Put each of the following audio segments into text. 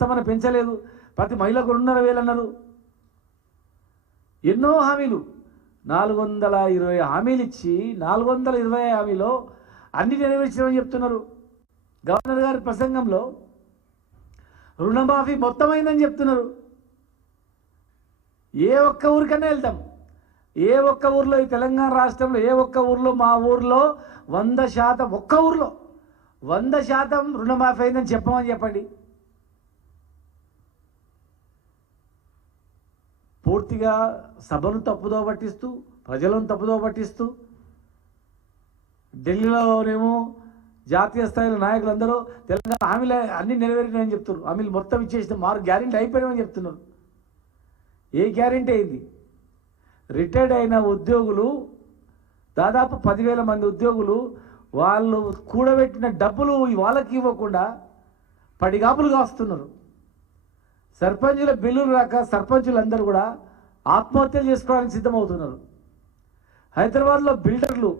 పెంచుతామని పెంచలేదు. ప్రతి మహిళకు 2,500 అన్నారు. ఎన్నో హామీలు 420 హామీలు ఇచ్చి 420 హామీలో అన్ని నెరవేర్చామని చెప్తున్నారు. గవర్నర్ గారి ప్రసంగంలో రుణమాఫీ మొత్తమైందని చెప్తున్నారు. ఏ ఒక్క ఊరికన్నా వెళ్తాం, ఏ ఒక్క ఊర్లో ఈ తెలంగాణ రాష్ట్రంలో ఏ ఒక్క ఊర్లో మా ఊర్లో 100% ఒక్క ఊర్లో 100% రుణమాఫీ అయిందని చెప్పమని చెప్పండి. పూర్తిగా సభను తప్పుదో పట్టిస్తూ ప్రజలను తప్పుదో పట్టిస్తూ ఢిల్లీలోనేమో జాతీయ స్థాయిలో నాయకులందరూ తెలంగాణ హామీలు అన్నీ నెరవేరినాయని చెప్తున్నారు. హామీలు మొత్తం ఇచ్చేసిన 6 గ్యారెంటీ అయిపోయామని చెప్తున్నారు. ఏ గ్యారెంటీ అయింది? రిటైర్డ్ అయిన ఉద్యోగులు దాదాపు 10,000 మంది ఉద్యోగులు వాళ్ళు కూడబెట్టిన డబ్బులు వాళ్ళకి ఇవ్వకుండా పడిగాపులు కాస్తున్నారు. సర్పంచుల బిల్లులు రాక సర్పంచులందరూ కూడా ఆత్మహత్యలు చేసుకోవడానికి సిద్ధమవుతున్నారు. హైదరాబాద్లో బిల్డర్లు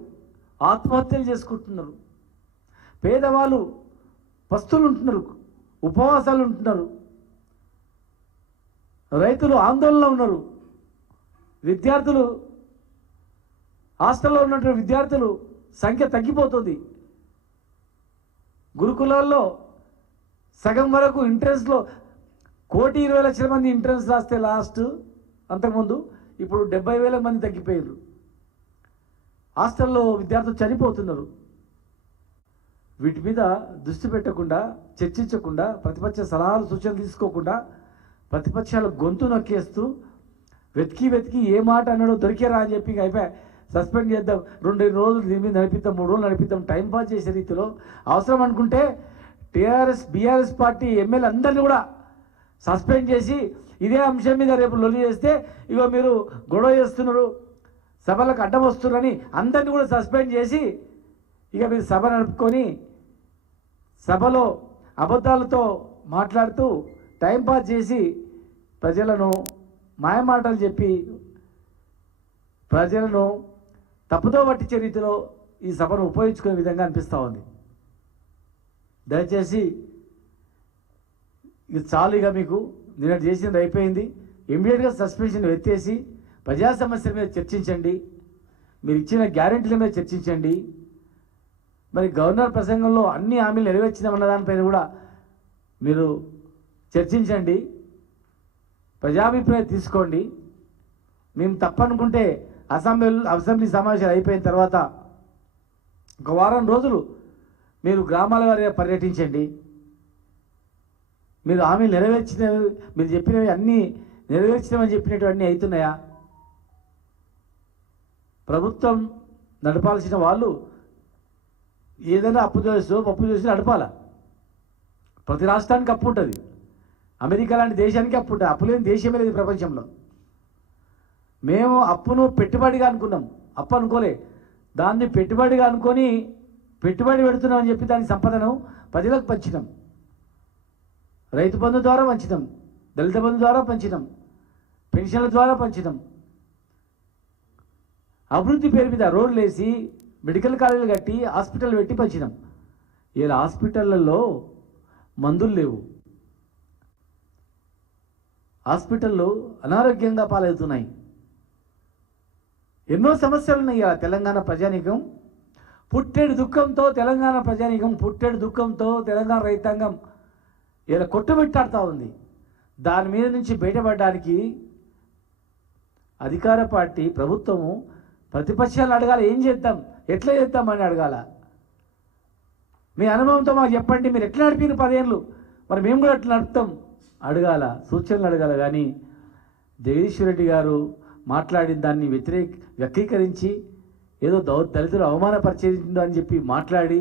ఆత్మహత్యలు చేసుకుంటున్నారు. పేదవాళ్ళు పస్తులు ఉంటున్నారు, ఉపవాసాలు ఉంటున్నారు. రైతులు ఆందోళనలో ఉన్నారు. విద్యార్థులు హాస్టల్లో ఉన్నటువంటి విద్యార్థులు సంఖ్య తగ్గిపోతుంది. గురుకులాల్లో సగం వరకు ఎంట్రన్స్లో 1,20,00,000 మంది ఎంట్రన్స్ రాస్తే లాస్ట్ అంతకుముందు ఇప్పుడు 70,000 మంది తగ్గిపోయారు. హాస్టల్లో విద్యార్థులు చనిపోతున్నారు. వీటి మీద దృష్టి పెట్టకుండా, చర్చించకుండా, ప్రతిపక్ష సలహాలు సూచనలు తీసుకోకుండా ప్రతిపక్షాల గొంతు నొక్కేస్తూ వెతికి ఏ మాట అన్నాడో దొరికేరా అని చెప్పి అయిపోయి సస్పెండ్ చేద్దాం, 2 రోజులు దీని మీద నడిపిద్దాం, 3 రోజులు నడిపిద్దాం, టైంపాస్ చేసే రీతిలో అవసరం అనుకుంటే బీఆర్ఎస్ పార్టీ ఎమ్మెల్యే అందరినీ కూడా సస్పెండ్ చేసి ఇదే అంశం మీద రేపు లొల్లి చేస్తే ఇగో మీరు గొడవ చేస్తున్నారు, సభలకు అడ్డం వస్తున్నారని అందరినీ కూడా సస్పెండ్ చేసి ఇక మీరు సభ నడుపుకొని సభలో అబద్ధాలతో మాట్లాడుతూ టైంపాస్ చేసి ప్రజలను మాయమాటలు చెప్పి ప్రజలను తప్పుదో పట్టించే రీతిలో ఈ సభను ఉపయోగించుకునే విధంగా అనిపిస్తూ ఉంది. దయచేసి ఇది చాలు, ఇక మీకు నిన్న చేసింది అయిపోయింది. ఇమ్మీడియట్గా సస్పెన్షన్ ఎత్తేసి ప్రజా సమస్యల మీద చర్చించండి, మీరు ఇచ్చిన గ్యారెంటీల మీద చర్చించండి. మరి గవర్నర్ ప్రసంగంలో అన్ని హామీలు నెరవేర్చినామన్న దానిపైన కూడా మీరు చర్చించండి, ప్రజాభిప్రాయం తీసుకోండి. మేము తప్పనుకుంటే అసెంబ్లీ సమావేశాలు అయిపోయిన తర్వాత 1 వారం రోజులు మీరు గ్రామాల వారిగా పర్యటించండి. మీరు హామీలు నెరవేర్చినవి, మీరు చెప్పినవి అన్నీ నెరవేర్చినవని చెప్పినవి అన్నీ అవుతున్నాయా? ప్రభుత్వం నడపాల్సిన వాళ్ళు ఏదైనా అప్పు చేసి నడపాలా. ప్రతి రాష్ట్రానికి అప్పు ఉంటుంది. అమెరికా లాంటి దేశానికి అప్పు ఉంటుంది. అప్పు లేని దేశమే లేదు ప్రపంచంలో. మేము అప్పును పెట్టుబడిగా అనుకున్నాం, అప్పు అనుకోలే. దాన్ని పెట్టుబడిగా అనుకొని పెట్టుబడి పెడుతున్నామని చెప్పి దాని సంపదను ప్రజలకు పంచినాం. రైతు బంధు ద్వారా పంచినాం, దళిత బంధు ద్వారా పంచినాం, పెన్షన్ల ద్వారా పంచినాం. అభివృద్ధి పేరు మీద రోడ్లు వేసి మెడికల్ కాలేజీలు కట్టి హాస్పిటల్ పెట్టి పంచినాం. ఇలా హాస్పిటళ్లలో మందులు లేవు, హాస్పిటళ్ళు అనారోగ్యంగా పాలవుతున్నాయి. ఎన్నో సమస్యలు ఉన్నాయి. తెలంగాణ ప్రజానీకం పుట్టేడు దుఃఖంతో, తెలంగాణ ప్రజానీకం పుట్టేడు దుఃఖంతో తెలంగాణ రైతాంగం ఇలా కొట్టుబెట్టాడుతూ ఉంది. దాని మీద నుంచి బయటపడడానికి అధికార పార్టీ ప్రభుత్వము ప్రతిపక్షాలను అడగాలి, ఏం చేద్దాం, ఎట్లా చేద్దామని అడగాల. మీ అనుభవంతో మాకు చెప్పండి, మీరు ఎట్లా నడిపిన 10 ఏళ్ళు, మరి మేము కూడా ఎట్లా నడుపుతాం అడగాల, సూచనలు అడగాల. కానీ జగదీశ్వర్ రెడ్డి గారు మాట్లాడిన దాన్ని వ్యక్తీకరించి ఏదో దళితులు అవమానపరిచేసిందో అని చెప్పి మాట్లాడి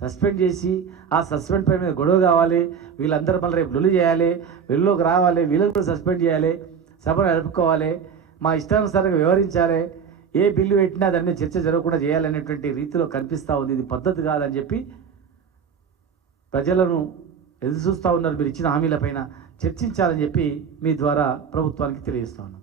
సస్పెండ్ చేసి ఆ సస్పెండ్ పై మీద గొడవ కావాలి, వీళ్ళందరూ మళ్ళీ రేపు లొల్లి చేయాలి, వెలుగులోకి రావాలి, వీళ్ళని కూడా సస్పెండ్ చేయాలి, సభను నడుపుకోవాలి, మా ఇష్టానుసారంగా వ్యవహరించాలి, ఏ బిల్లు పెట్టినా దాని మీద చర్చ జరగకుండా చేయాలనేటువంటి రీతిలో కనిపిస్తూ ఉంది. ఇది పద్ధతి కాదని చెప్పి ప్రజలను ఎదురు చూస్తూ ఉన్నారు. మీరు ఇచ్చిన హామీలపైన చర్చించాలని చెప్పి మీ ద్వారా ప్రభుత్వానికి తెలియజేస్తా ఉన్నాం.